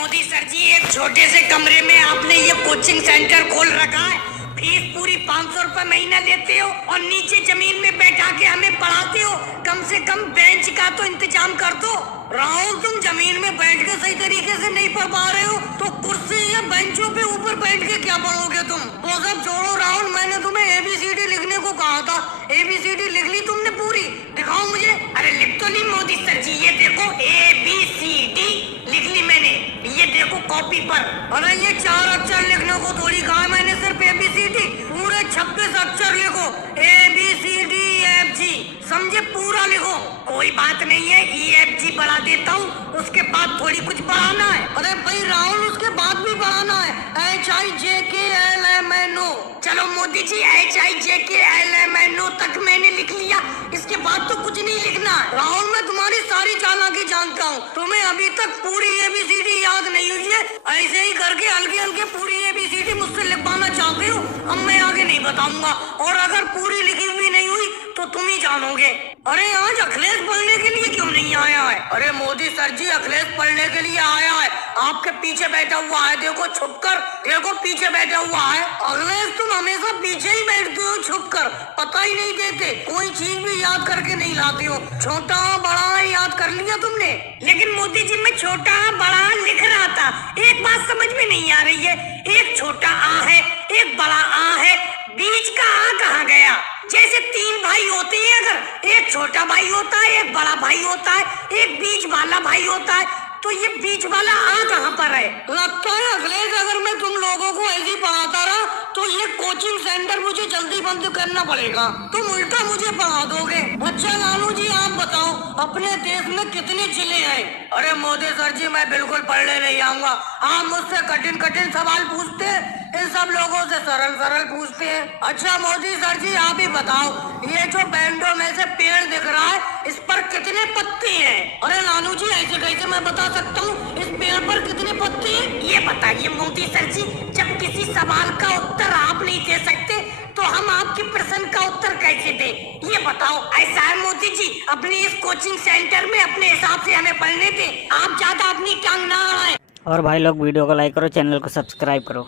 Modi sir जी, एक छोटे से कमरे में आपने ये कोचिंग सेंटर खोल रखा है। फीस पूरी 500 रुपए महीना लेते हो और नीचे जमीन में बैठा के हमें पढ़ाते हो। कम से कम बेंच का तो इंतजाम कर दो। राहुल, तुम जमीन में बैठ के सही तरीके से नहीं पढ़ पा रहे हो तो कुर्सी या बेंचों पे ऊपर बैठ के क्या पढ़ोगे तुम? वो सब छोड़ो राहुल, मैंने तुम्हें ABCD लिखने को कहा था। ABCD लिख ली तुमने पूरी? दिखाओ मुझे। अरे लिख तो ली मोदी सर जी, ये देखो ABCD लिख ली मैंने, ये देखो कॉपी पर। अरे ये 4 अक्षर लिखने को थोड़ी कहा मैंने, सिर्फ ABCD पूरे 26 अक्षर लिखो। ABCDEFG समझे, पूरा लिखो। कोई बात नहीं है, EFG बढ़ा देता हूँ, उसके बाद थोड़ी कुछ बढ़ाना है। अरे भाई राहुल, उसके बाद भी बढ़ाना है। HIJKLMNO। चलो मोदी जी, HIJKLMNO तक मैंने लिख लिया, इसके बाद तो कुछ नहीं लिखना है। राहुल, मैं तुम्हारी सारी चालाकी जानता हूँ, तुम्हें अभी तक पूरी ABCD याद नहीं हुई है। ऐसे ही करके हल्के हल्के पूरी ABCD मुझसे लिखवाना चाहते हो। अब मैं आगे नहीं बताऊंगा, और अगर पूरी लिखी हुई नहीं हुई तो तुम ही जानोगे। अरे आज अखिलेश पढ़ने के लिए क्यों नहीं आया है? अरे मोदी सर जी, अखिलेश पढ़ने के लिए आया है, आपके पीछे बैठा हुआ है। देखो छुपकर, देखो पीछे बैठा हुआ है। अखिलेश, तुम हमेशा पीछे ही बैठते हो छुपकर, पता ही नहीं देते, कोई चीज भी याद करके नहीं लाते हो। छोटा बड़ा याद कर लिया तुमने। लेकिन मोदी जी, मैं छोटा बड़ा लिख रहा था, एक बात समझ में नहीं आ रही है। एक छोटा आ है, एक बड़ा आ है, बीच का आ कहाँ गया? जैसे 3 भाई होते हैं, अगर एक छोटा भाई होता है, एक बड़ा भाई होता है, एक बीच वाला भाई होता है, तो ये बीच वाला आ कहाँ पर है? लगता है अखिलेश, अगर मैं तुम लोगों को ऐसे ही पढ़ाता रहा तो ये कोचिंग सेंटर मुझे जल्दी बंद करना पड़ेगा। तुम उल्टा मुझे पढ़ा दोगे। अच्छा लालू जी, आप बताओ, अपने देश में कितने जिले हैं? अरे मोदी सर जी, मैं बिल्कुल पढ़ने नहीं आऊंगा। आप मुझसे कठिन कठिन सवाल पूछते हैं, इन सब लोगों से सरल सरल पूछते हैं। अच्छा मोदी सर जी, आप ही बताओ, ये जो बैंडो में से पेड़ दिख रहा है, इस पर कितने पत्ते हैं? अरे लालू जी, ऐसे कैसे मैं बता सकता हूँ इस पेड़ पर कितने पत्ते हैं? ये बताइए मोदी सर जी, जब किसी सवाल का उत्तर आप नहीं दे सकते तो हम आपके प्रश्न का उत्तर कैसे दें? ये बताओ। ऐसा है मोदी जी, अपने इस कोचिंग सेंटर में अपने हिसाब से हमें पढ़ने दें, आप ज्यादा अपनी टांग ना अड़ाएं। और भाई लोग वीडियो को लाइक करो, चैनल को सब्सक्राइब करो।